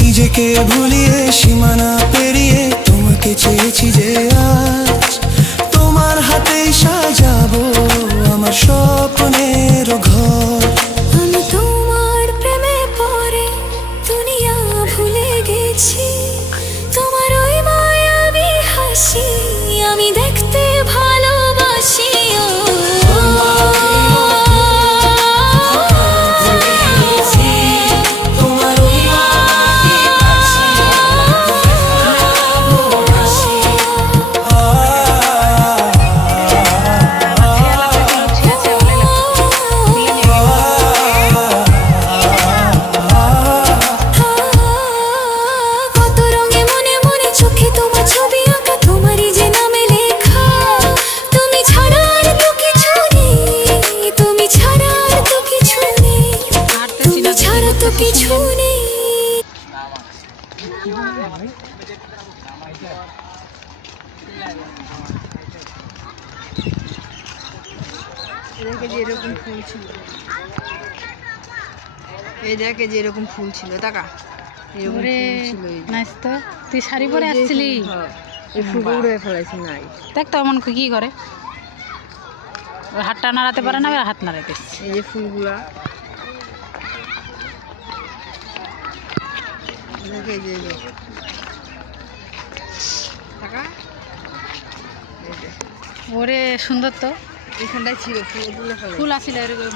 নিজেকে ভুলিয়ে সীমানা পেরিয়ে তোমাকে চেয়েছি যে আজ তোমার হাতেই সাজাবো আমার স্বপ্নের ঘর। আমি তোমার প্রেমে পড়ে দুনিয়া ভুলে গেছি, তোমার ওই মায়াবী হাসি আমি দেখতে ভালোবাসি। কিছু নেই এদেরকে যে এরকম ফুল ছিল, এই দেখে যে এরকম ফুল ছিল, টাকা তুই শাড়ি পরে আসছিলি, এই ফুলগুলো উড়ে ফেলাইছি নাই। দেখ তো এমন কি করে হাতটা নাড়াতে পারে না, হাত নাড়াতে। এই যে ফুলগুলা ওরে সুন্দর তো, এখানটায় ছিল ফুল ফুল আসছিল এরকম।